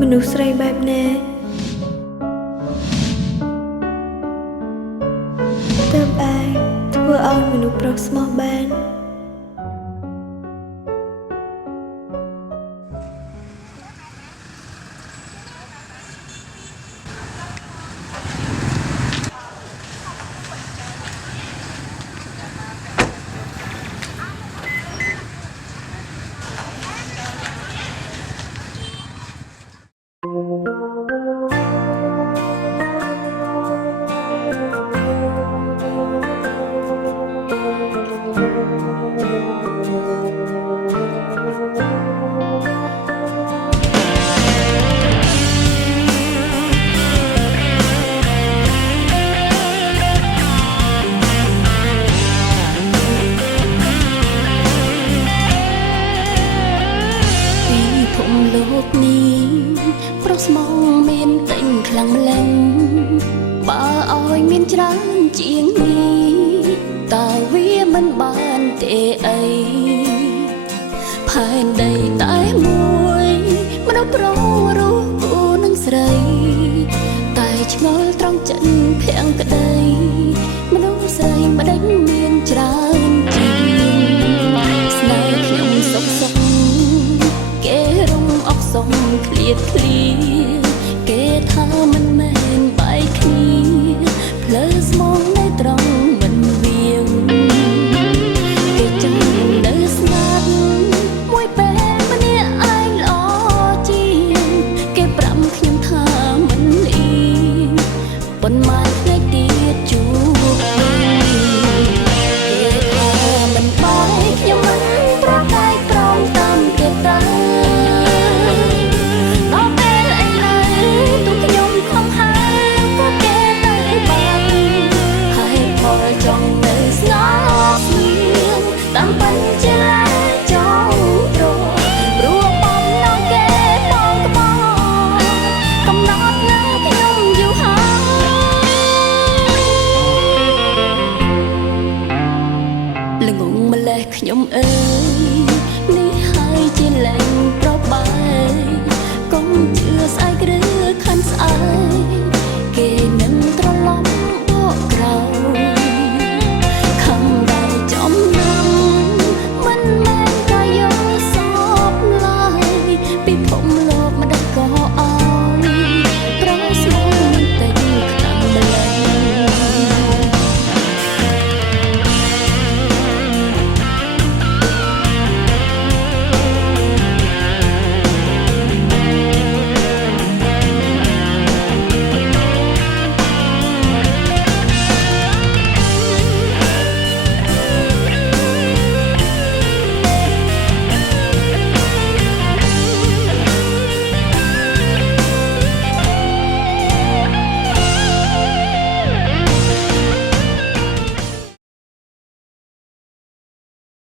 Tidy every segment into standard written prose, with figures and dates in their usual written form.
មនុស្សស្រីបែបណាទើបអាចធ្វើឲ្យមនុស្សប្រុសស្មោះបាន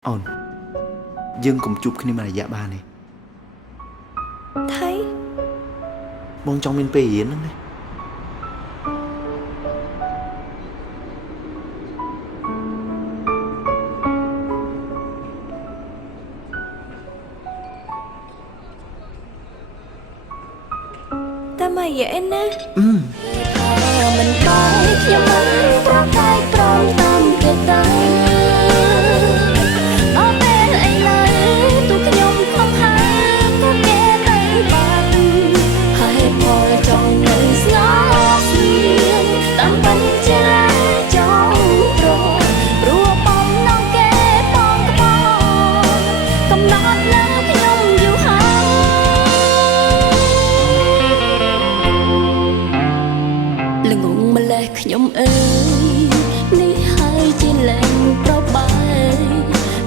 អូនយើងកុំជួបគ្នាមួយរយៈបានទេថៃបងចង់មានពេលរៀនហ្នឹងណាតែមួយរយៈឯណាមិនដែរខ្ញុំមិនប្រកែកព្រមតាមគេតាខ្ញុំអើយនេះហើយជាលែងប្របែ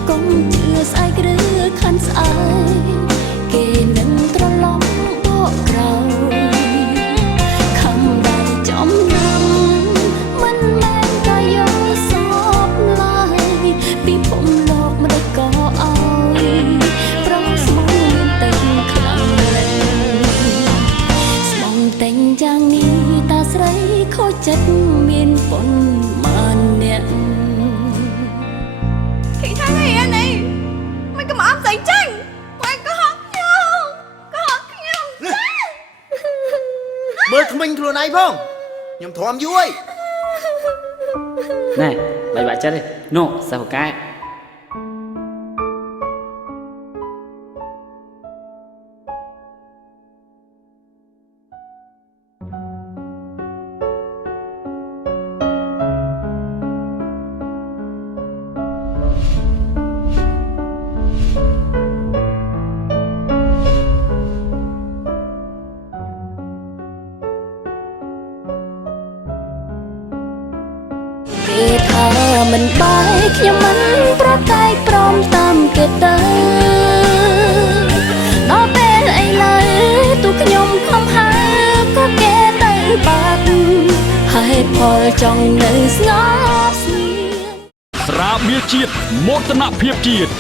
កុំជឿស្អែកឬខណ្ឌស្អែកគេនឹងត្រឡប់បកក្រោយខំដែលចំណាំមិនមែនតែយកសពឡើយពីភពលោកមិនได้ក៏ឲ្យប្រងស្មោះមានតែខ្លាំងលែងស្មងតែងយ៉ាងនេះតាស្រីខូចចិត្តមានប៉ុនបានអ្នកគេថាអីអានេះមិនក៏មកអត់ស្អីចាញ់មិនក៏ហត់ខ្ញុំចា ខ្លួនឯងផងខ្ញុំធំយូរហើយ Này, bày bạ chết đi. Nô, sao một cái. Kể thơ mình bay khi mình pro tay prom tam kể tơ nó bên ấy lời tu nhom không hay có kể tay bạc hai phò trong nơi ngõ ស្រាបៀរជាតិមោទនភាពជាតិ